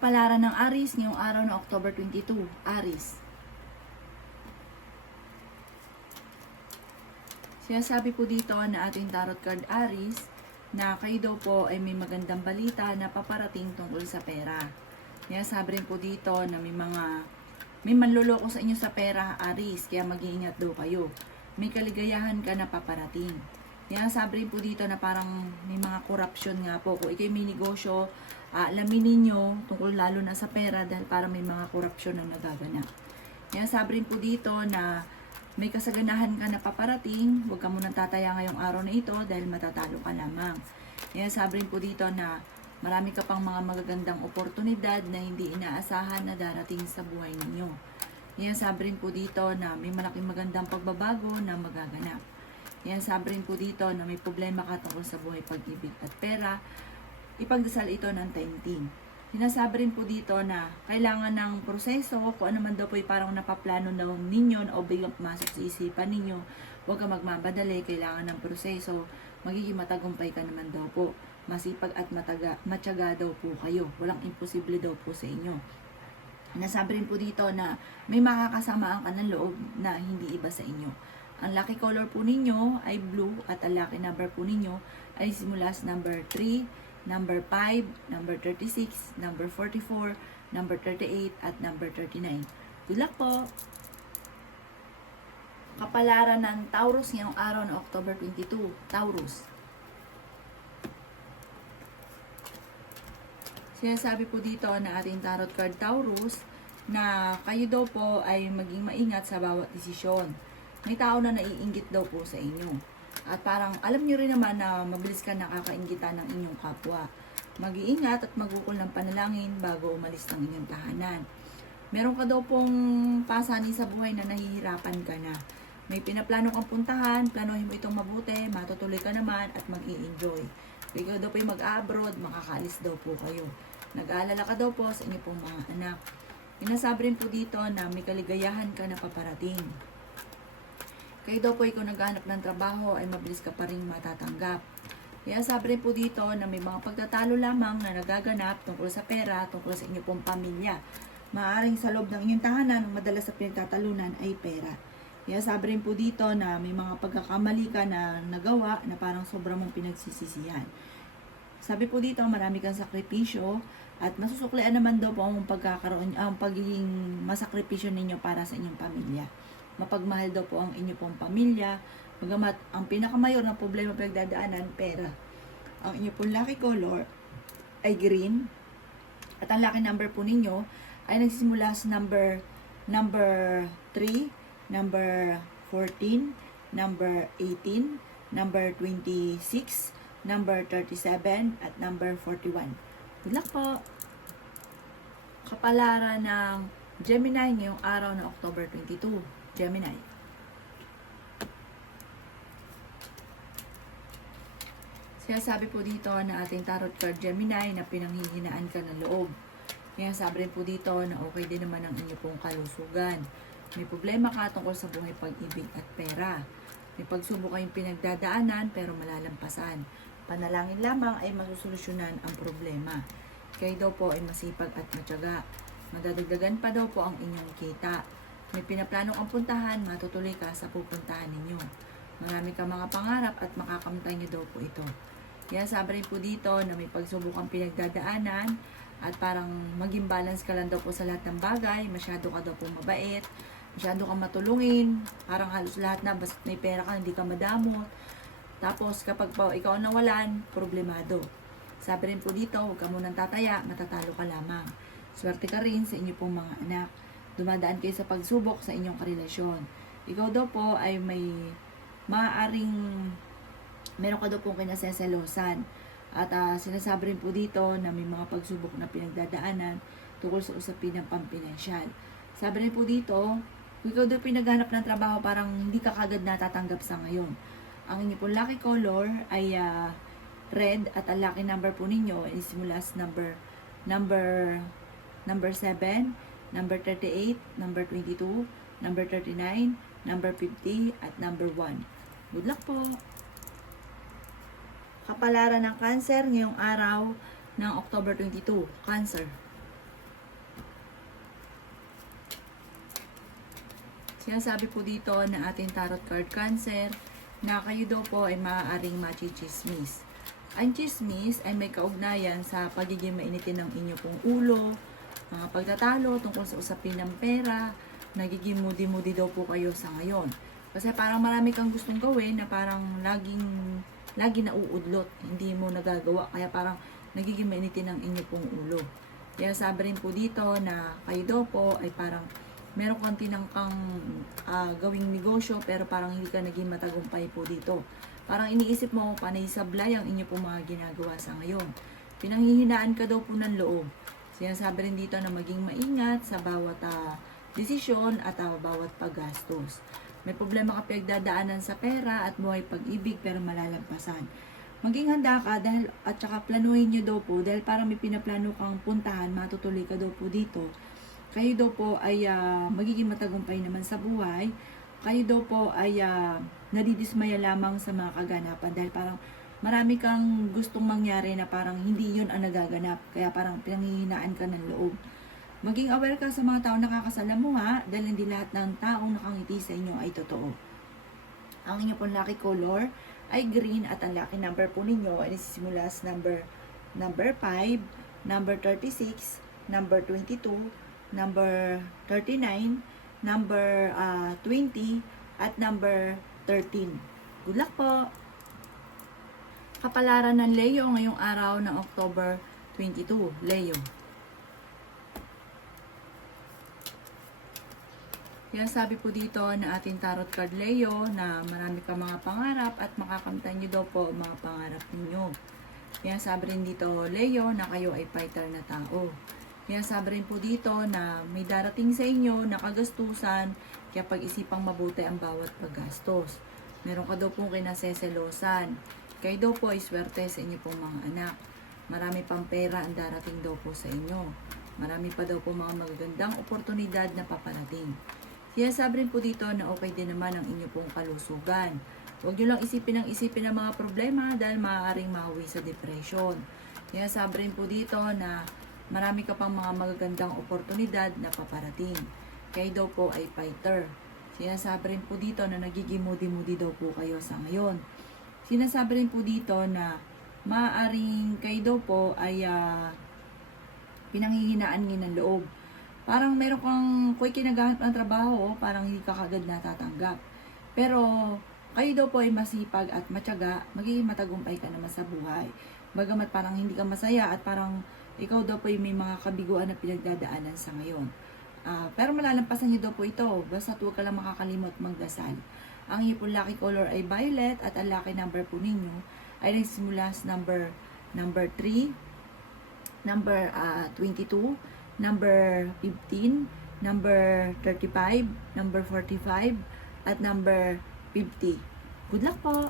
Kapalaran ng Aries ngayong araw ng October 22. Aries. Sinasabi po dito na ating tarot card Aries na kayo daw po ay may magandang balita na paparating tungkol sa pera. Sinasabi rin po dito na may manloloko sa inyo sa pera Aries, kaya mag-iingat daw kayo. May kaligayahan ka na paparating. Sinasabi rin po dito na parang may mga corruption nga po. Kung ikay may negosyo, alamin ninyo tungkol lalo na sa pera dahil parang may mga corruption ang nagaganap. Sinasabi rin po dito na may kasaganahan ka na paparating, huwag ka munang tataya ngayong araw na ito dahil matatalo ka lamang. Sinasabi rin po dito na marami ka pang mga magagandang oportunidad na hindi inaasahan na darating sa buhay ninyo. Sinasabi rin po dito na may malaking magandang pagbabago na magaganap. Sinasabi rin po dito na may problema ka tungkol sa buhay, pag-ibig at pera. Ipagdasal ito ng taimtim. Sinasabi rin po dito na kailangan ng proseso, kung ano man daw po parang napaplano daw ninyo o biglang pumasok sa isipan ninyo, huwag ka magmamadali, kailangan ng proseso, magiging matagumpay ka naman daw po. Masipag at matyaga daw po kayo, walang imposible daw po sa inyo. Sinasabi rin po dito na may makakasamaan ka ng loob na hindi iba sa inyo. Ang lucky color po ninyo ay blue at ang lucky number po ninyo ay simula sa number 3, number 5, number 36, number 44, number 38, at number 39. Good luck po! Kapalaran ng Taurus ngayong araw ng October 22. Taurus. Sinasabi po dito na ating tarot card Taurus na kayo daw po ay maging maingat sa bawat desisyon. May tao na naiinggit daw po sa inyo. At parang alam nyo rin naman na mabilis ka nakakainggitan ng inyong kapwa. Mag-iingat at magukol ng panalangin bago umalis ng inyong tahanan. Meron ka daw pong pasanin sa buhay na nahihirapan ka na. May pinaplano kang puntahan, planohin mo itong mabuti, matutuloy ka naman at mag-i-enjoy. Ikaw daw po yung mag-abroad, makakaalis daw po kayo. Nag-aalala ka daw po sa inyo pong mga anak. Inasabi rin po dito na may kaligayahan ka na paparating. Kayo daw po ikaw naghahanap ng trabaho ay mabilis ka pa rin matatanggap. Kaya sabi rin po dito na may mga pagtatalo lamang na nagaganap tungkol sa pera, tungkol sa inyo pong pamilya. Maaaring sa loob ng inyong tahanan, madalas sa pinagtatalunan ay pera. Kaya sabi rin po dito na may mga pagkakamali ka na nagawa na parang sobrang mong pinagsisisihan. Sabi po dito, marami kang sakripisyo at masusuklian naman daw po ang pagiging masakripisyo ninyo para sa inyong pamilya. Mapagmahal daw po ang inyo pong pamilya, bagamat ang pinakamayor na problema pagdadaanan, pera. Ang inyo pong lucky color ay green, at ang lucky number po ninyo ay nagsisimula sa number 3, number 14, number 18, number 26, number 37, at number 41. Good luck po! Kapalaran ng Gemini ngayong araw ng October 22. Gemini. Sabi po dito na ating tarot card Gemini na pinanghihinaan ka ng loob. Sabi rin po dito na okay din naman ang inyo pong kalusugan. May problema ka tungkol sa buhay, pag-ibig at pera. May pagsubok kayong pinagdadaanan pero malalampasan. Panalangin lamang ay masusolusyonan ang problema. Kayo daw po ay masipag at matyaga. Madadagdagan pa daw po ang inyong kita. May pinaplanong ang puntahan, matutuloy ka sa pupuntahan ninyo. Marami ka mga pangarap at makakamtay niyo daw po ito. Sabi rin po dito na may pagsubok ang pinagdadaanan at parang maging balance ka lang daw po sa lahat ng bagay. Masyado ka daw po mabait, masyado kang matulungin, parang halos lahat na, basta may pera ka, hindi ka madamot. Tapos kapag pa ikaw nawalan, problemado. Sabi rin po dito, huwag ka munang tataya, matatalo ka lamang. Swerte ka rin sa inyo pong mga anak. Dumadaan kayo sa pagsubok sa inyong karelasyon. Ikaw daw po ay may meron ka daw pong kinaseselosan. At sinasabi rin po dito na may mga pagsubok na pinagdadaanan tungkol sa usapin ng pampinansyal. Sabi rin po dito, kung ikaw daw pinaghanap ng trabaho, parang hindi ka kagad natatanggap sa ngayon. Ang inyo pong lucky color ay red at ang lucky number po ninyo ay simula sa number 7, number 38, number 22, number 39, number 50, at number 1. Good luck po! Kapalaran ng Cancer ngayong araw ng October 22. Cancer. Sinasabi po dito na ating tarot card Cancer na kayo daw po ay maaaring machichismis. Ang chismis ay may kaugnayan sa pagiging mainitin ng inyo pong ulo, mga pagtatalo tungkol sa usapin ng pera, nagiging moody-moody daw po kayo sa ngayon. Kasi parang marami kang gustong gawin na parang lagi nauudlot, hindi mo nagagawa, kaya parang nagiging mainitin ng inyo pong ulo. Kaya sabi rin po dito na kayo daw po ay parang meron kang tinangkang gawing negosyo pero parang hindi ka naging matagumpay po dito. Parang iniisip mo panay sablay ang inyo pong mga ginagawa sa ngayon. Pinanghihinaan ka daw po ng loob. Sinasabi rin dito na maging maingat sa bawat desisyon at bawat paggastos. May problema ka pinagdadaanan sa pera at buhay pag-ibig pero malalampasan. Maging handa ka dahil at saka planuhin nyo daw po dahil parang may pinaplano kang puntahan, matutuloy ka daw po dito. Kayo daw po ay magiging matagumpay naman sa buhay. Kayo daw po ay nadidismaya lamang sa mga kaganapan dahil parang marami kang gustong mangyari na parang hindi yun ang nagaganap. Kaya parang pinanghihinaan ka ng loob. Maging aware ka sa mga taong nakakasalamuha dahil hindi lahat ng taong nakangiti sa inyo ay totoo. Ang inyo pong lucky color ay green at ang lucky number po ninyo ay nasisimula sa number 5, number 36, number 22, number 39, number 20, at number 13. Good luck po! Kapalaran ng Leo ngayong araw ng October 22. Leo. Kaya sabi po dito na ating tarot card Leo na marami ka mga pangarap at makakamtan nyo daw po mga pangarap ninyo. Kaya sabi rin dito Leo na kayo ay fighter na tao. Kaya sabi rin po dito na may darating sa inyo na kagastusan, kaya pag-isipang mabuti ang bawat paggastos. Meron ka daw pong kinaseselosan. Kayo daw po ay swerte sa inyo pong mga anak. Marami pang pera ang darating daw po sa inyo. Marami pa daw po mga magagandang oportunidad na paparating. Kaya sabi rin po dito na okay din naman ang inyo pong kalusugan. Huwag nyo lang isipin ang mga problema dahil maaaring mahuwi sa depression. Kaya sabi rin po dito na marami ka pang mga magagandang oportunidad na paparating. Kayo daw po ay fighter. Sinasabi rin po dito na nagiging moody-moody daw po kayo sa ngayon. Sinasabi rin po dito na maaaring kayo daw po ay pinanghihinaan ng loob. Parang meron kang kinagahanap ng trabaho, parang hindi ka kagad natatanggap. Pero kayo daw po ay masipag at matyaga, magiging matagumpay ka naman sa buhay. Bagamat parang hindi ka masaya at parang ikaw daw po ay may mga kabiguan na pinagdadaanan sa ngayon. Pero malalampasan niyo daw po ito. Basta huwag ka lang makakalimot magdasal. Ang iyong pong lucky color ay violet at ang lucky number po ninyo ay nagsimula sa number 3, number 22, number 15, number 35, number 45, at number 50. Good luck po!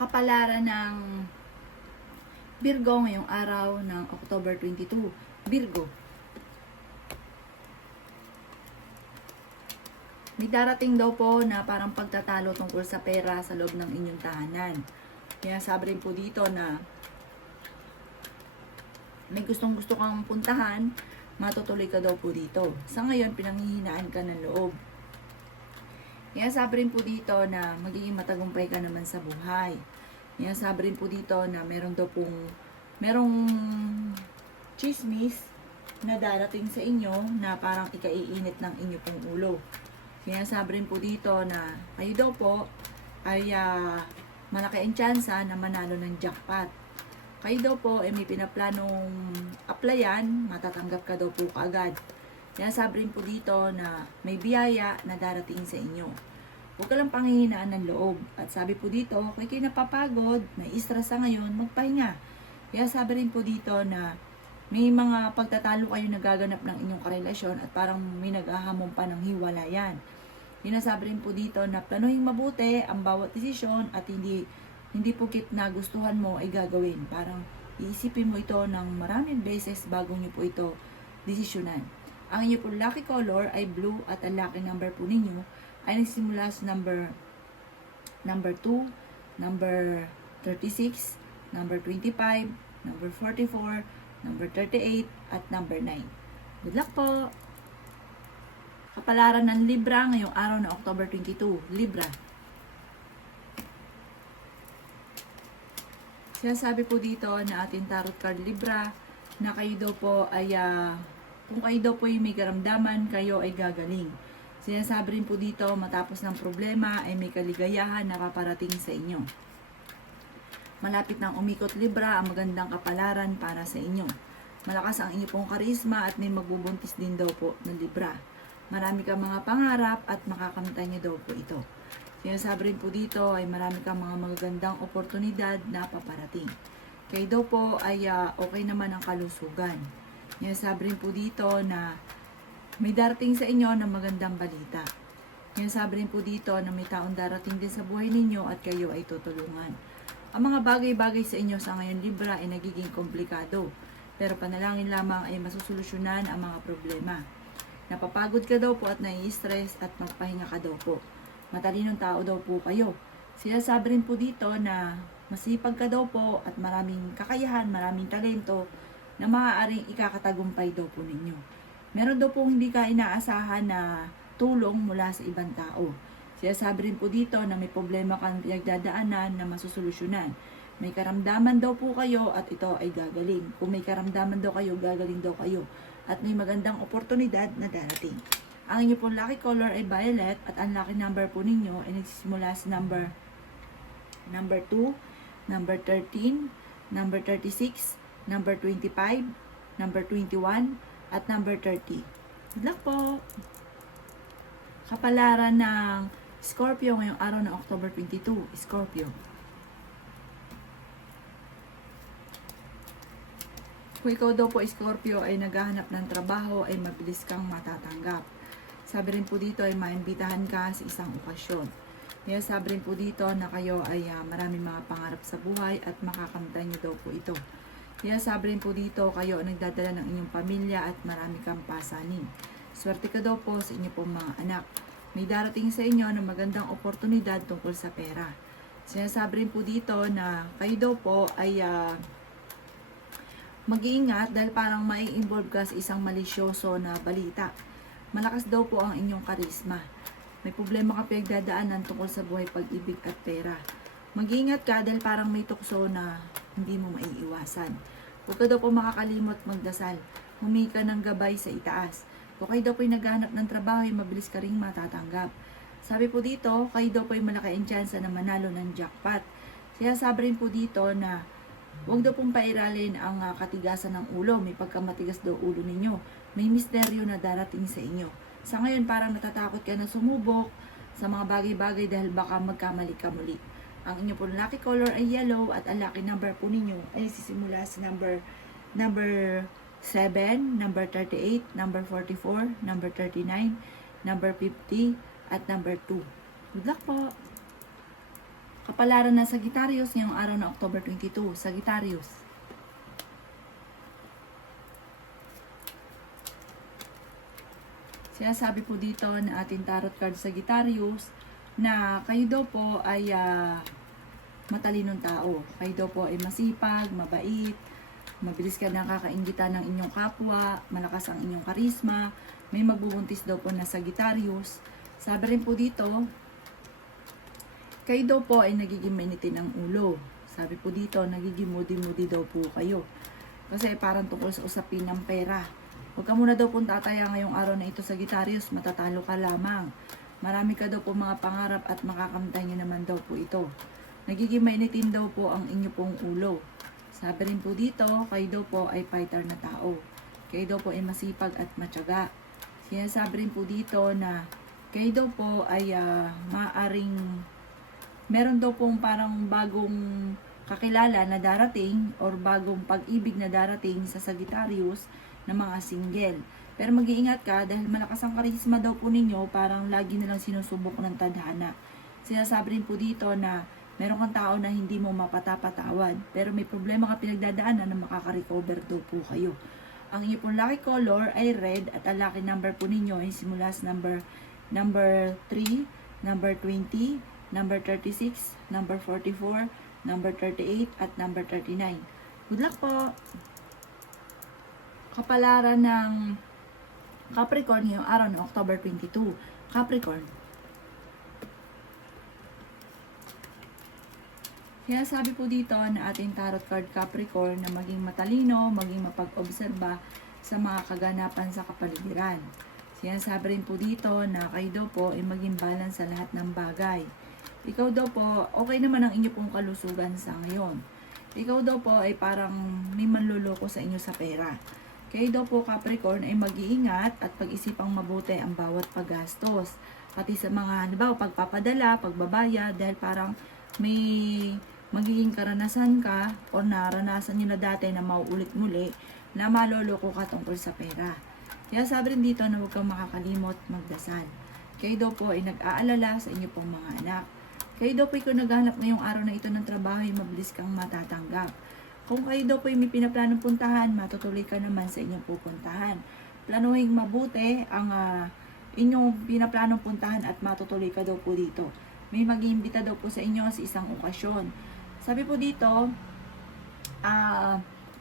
Kapalaran ng Virgo ngayong araw ng October 22. Virgo. May darating daw po na parang pagtatalo tungkol sa pera sa loob ng inyong tahanan. Kaya sabi rin po dito na may gustong-gusto kang puntahan, matutuloy ka daw po dito. Sa ngayon, pinanghihinaan ka ng loob. Kaya sabi rin po dito na magiging matagumpay ka naman sa buhay. Kaya sabi rin po dito na merong chismis na darating sa inyo na parang ikaiinit ng inyo pong ulo. Kaya sabi rin po dito na kayo daw po ay malaki ang tsansa na manalo ng jackpot. Kayo daw po ay may pinaplanong applyan, matatanggap ka daw po kaagad. Kaya sabi rin po dito na may biyaya na darating sa inyo. Huwag ka lang panghihinaan ng loob. At sabi po dito, kung kayo napapagod, may stress sa ngayon, magpahinga. Kaya sabi rin po dito na may mga pagtatalo kayo nagaganap ng inyong karelasyon at parang may naghahamon pa ng hiwalayan. Sinasabi rin po dito na planuhin mabuti ang bawat desisyon at hindi pugit na gustuhan mo ay gagawin. Parang iisipin mo ito ng maraming beses bago nyo po ito desisyonan. Ang inyo po lucky color ay blue at ang lucky number po ninyo ay nagsimula sa number 2, number 36, number 25, number 44, number 38, at number 9. Good luck po! Kapalaran ng Libra ngayong araw na October 22. Libra. Sinasabi po dito na ating tarot card Libra na kayo daw po ay kung kayo daw po yung may karamdaman, kayo ay gagaling. Sinasabi rin po dito matapos ng problema ay may kaligayahan na paparating sa inyo. Malapit ng umikot Libra ang magandang kapalaran para sa inyo. Malakas ang inyo pong karisma at may magbubuntis din daw po ng Libra. Marami kang mga pangarap at makakamtan niyo daw po ito. Sinasabi rin po dito ay marami kang mga magagandang oportunidad na paparating. Kayo daw po ay okay naman ang kalusugan. Sinasabi rin po dito na may darating sa inyo na magandang balita. Sinasabi rin po dito na may taong darating din sa buhay ninyo at kayo ay tutulungan. Ang mga bagay-bagay sa inyo sa ngayon Libra ay nagiging komplikado. Pero panalangin lamang ay masusolusyonan ang mga problema. Napapagod ka daw po at nai-stress at magpahinga ka daw po. Matalinong tao daw po kayo. Sinasabi rin po dito na masipag ka daw po at maraming kakayahan, maraming talento na maaaring ikakatagumpay daw po ninyo. Meron daw po hindi ka inaasahan na tulong mula sa ibang tao. Sinasabi rin po dito na may problema kang pinagdadaanan na masusolusyonan. May karamdaman daw po kayo at ito ay gagaling. Kung may karamdaman daw kayo, gagaling daw kayo. At may magandang oportunidad na darating. Ang inyo pong lucky color ay violet at ang lucky number po ninyo ay nagsisimula sa number 2, number 13, number 36, number 25, number 21, at number 30. Good luck po! Kapalaran ng Scorpio ngayong araw ng October 22. Scorpio. Kung ikaw daw po Scorpio ay naghahanap ng trabaho ay mabilis kang matatanggap. Sabi rin po dito ay maimbitahan ka sa isang okasyon. Kaya sabi rin po dito na kayo ay maraming mga pangarap sa buhay at makakamtan niyo daw po ito. Kaya sabi rin po dito kayo ang nagdadala ng inyong pamilya at marami kang pasanin. Swerte ka daw po sa inyo pong mga anak. May darating sa inyo na magandang oportunidad tungkol sa pera. Sinasabi rin po dito na kayo daw po ay mag-iingat dahil parang mai-involve ka sa isang malisyoso na balita. Malakas daw po ang inyong karisma. May problema ka pinagdadaanan tungkol sa buhay, pag-ibig at pera. Mag-iingat ka dahil parang may tukso na hindi mo maiiwasan. Huwag ka daw po makakalimot magdasal. Humingi ka ng gabay sa itaas. Kung kayo daw po ay naghahanap ng trabaho, mabilis ka ring matatanggap. Sabi po dito, kayo daw po ay malaki ang tsansa na manalo ng jackpot. Kaya sabi rin po dito na huwag daw pong pairalin ang katigasan ng ulo. May pagkamatigas daw ulo ninyo. May misteryo na darating sa inyo. Sa ngayon, parang natatakot ka na sumubok sa mga bagay-bagay dahil baka magkamali ka muli. Ang inyo pong lucky color ay yellow at ang lucky number po ninyo ay sisimula sa number 7, number 38, number 44, number 39, number 50, at number 2. Good luck po! Kapalaran ng Sagittarius ngayong araw na October 22. Sagittarius. Sinasabi po dito na ating tarot card Sagittarius na kayo daw po ay matalinong tao. Kayo daw po ay masipag, mabait, mabilis ka nakakaingitan ng inyong kapwa, malakas ang inyong karisma, may magbubuntis daw po na Sagittarius. Sabi rin po dito, kayo daw po ay nagiging mainitin ng ulo. Sabi po dito, nagiging moody-moody daw po kayo. Kasi parang tungkol sa usapin ng pera. Huwag ka muna daw pong tataya ngayong araw na ito Sagittarius, matatalo ka lamang. Marami ka daw po mga pangarap at makakamtan niyo naman daw po ito. Nagiging mainitin daw po ang inyo pong ulo. Sabi rin po dito, kayo daw po ay fighter na tao. Kayo daw po ay masipag at matyaga. Sinasabi rin po dito na kayo daw po ay maaring meron daw pong parang bagong kakilala na darating or bagong pag-ibig na darating sa Sagittarius na mga single. Pero mag-iingat ka dahil malakas ang karisma daw po ninyo, parang lagi nilang sinusubok ng tadhana. Sinasabi rin po dito na meron kang tao na hindi mo mapatapatawad, pero may problema ka pinagdadaanan na makaka-recover daw po kayo. Ang inyo pong lucky color ay red at ang lucky number po ninyo ay simula sa number 3, number 20, number 36, number 44, number 38, at number 39. Good luck po! Kapalaran ng Capricorn, ngayong araw ng October 22. Capricorn. Kaya sabi po dito na ating tarot card Capricorn na maging matalino, maging mapag-obserba sa mga kaganapan sa kapaligiran. Sinasabi rin po dito na kayo daw po ay maging balance sa lahat ng bagay. Ikaw daw po, okay naman ang inyo pong kalusugan sa ngayon. Ikaw daw po ay parang may manluloko sa inyo sa pera. Kayo daw po Capricorn ay mag-iingat at pag-isipang mabuti ang bawat paggastos. Pati sa mga, halimbawa, pagpapadala, pagbabayad, dahil parang may magiging karanasan ka o naranasan nyo na dati na mauulit muli na maloloko ka tungkol sa pera. Kaya sabi rin dito na huwag kang makakalimot magdasal. Kayo daw po ay nag-aalala sa inyo pong mga anak. Kayo daw po ay kung naghanap ngayong araw na ito ng trabaho ay mabilis kang matatanggap. Kung kayo daw po ay may pinaplanong puntahan, matutuloy ka naman sa inyong pupuntahan. Planuhin mabuti ang inyong pinaplanong puntahan at matutuloy ka daw po dito. May mag-iimbita daw po sa inyo sa isang okasyon. Sabi po dito,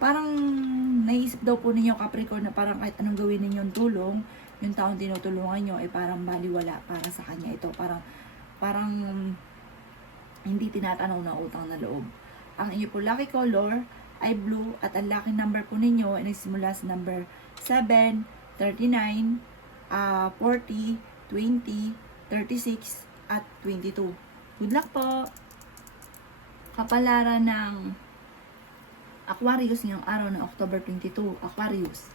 parang naisip daw po ninyo Capricorn na parang kahit anong gawin ninyong tulong, yung taong tinutulungan nyo ay parang baliwala para sa kanya ito. Parang hindi tinatanaw na utang na loob. Ang inyo po lucky color ay blue at ang lucky number po ninyo ay nagsimula sa number 7, 39, 40, 20, 36, at 22. Good luck po! Kapalaran ng Aquarius ngayong araw ng October 22. Aquarius.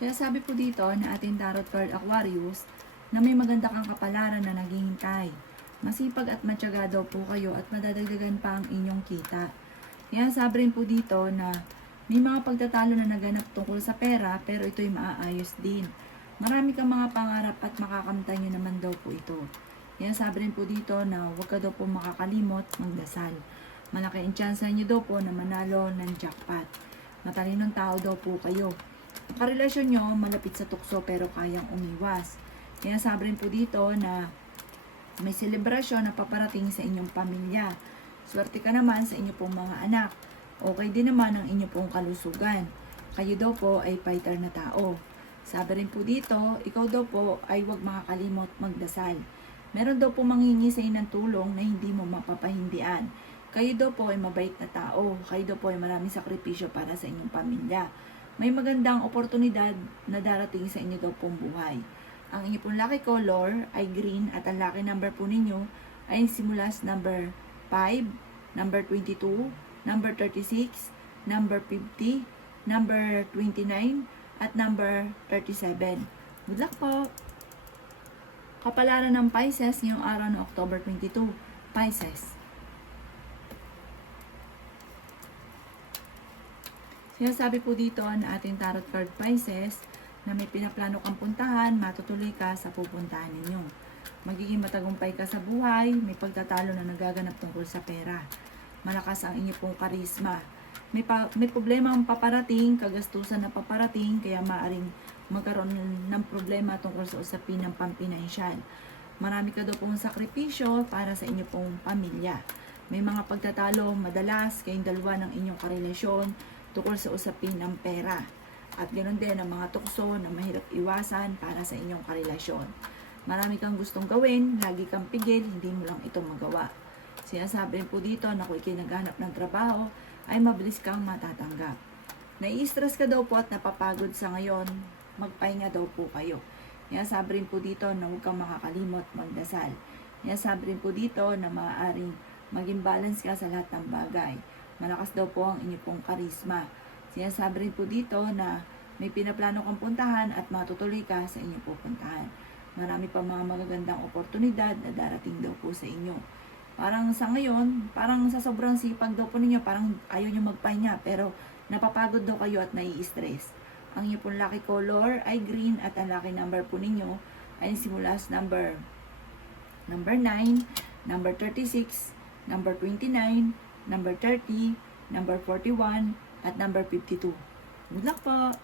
Kaya sabi po dito na ating tarot card Aquarius na may maganda kang kapalaran na naghihintay. Masipag at matyaga daw po kayo at madadagdagan pa ang inyong kita. Kaya sabi rin po dito na may mga pagtatalo na naganap tungkol sa pera pero ito'y maaayos din. Marami kang mga pangarap at makakamtan nyo naman daw po ito. Kaya sabi rin po dito na huwag ka daw po makakalimot magdasal. Malaki ang tsansa nyo daw po na manalo ng jackpot. Matalinong tao daw po kayo. Ang karelasyon nyo malapit sa tukso pero kayang umiwas. Kaya sabi rin po dito na may selebrasyon na paparating sa inyong pamilya. Swerte ka naman sa inyong pong mga anak. Okay din naman ang inyong pong kalusugan. Kayo daw po ay fighter na tao. Sabi rin po dito, ikaw daw po ay huwag makakalimot magdasal. Meron daw po manghingi sa ng tulong na hindi mo mapapahindian. Kayo daw po ay mabait na tao. Kayo daw po ay maraming sakripisyo para sa inyong pamilya. May magandang oportunidad na darating sa inyo daw pong buhay. Ang inyong pong lucky color ay green at ang lucky number po ninyo ay simula sa number 5, number 22, number 36, number 50, number 29, at number 37. Good luck po! Kapalaran ng Pisces ngayong araw ng October 22. Pisces. Sinasabi po dito na ating tarot card Pisces na may pinaplano kang puntahan, matutuloy ka sa pupuntahan ninyo. Magiging matagumpay ka sa buhay, may pagtatalo na nagaganap tungkol sa pera. Malakas ang inyong pong karisma. May problema ang paparating, kagastusan na paparating, kaya maaring magkaroon ng problema tungkol sa usapin ng pampinansyal. Marami ka daw pong sakripisyo para sa inyong pong pamilya. May mga pagtatalo madalas kayong dalawa ng inyong karelasyon tungkol sa usapin ng pera. At ganoon din ang mga tukso na mahirap iwasan para sa inyong karelasyon. Marami kang gustong gawin, lagi kang pigil, hindi mo lang ito magawa. Sinasabi rin po dito na kung ikay naghanap ng trabaho, ay mabilis kang matatanggap. Nai-stress ka daw po at napapagod sa ngayon, magpahinga daw po kayo. Kaya sabi rin po dito na huwag kang makakalimot magdasal. Kaya sabi rin po dito na maaaring maging balance ka sa lahat ng bagay. Malakas daw po ang inyong pong karisma. Sinasabi rin po dito na may pinaplano kang puntahan at matutuloy ka sa inyong pupuntahan. Marami pa mga magagandang oportunidad na darating daw po sa inyo. Parang sa ngayon, parang sa sobrang sipag daw po ninyo, parang ayaw nyo magpahinga, pero napapagod daw kayo at nai-stress. Ang inyong pong lucky color ay green at ang lucky number po ninyo ay simula sa number 9, number 36, number 29, number 30, number 41, at number 52. Good luck po!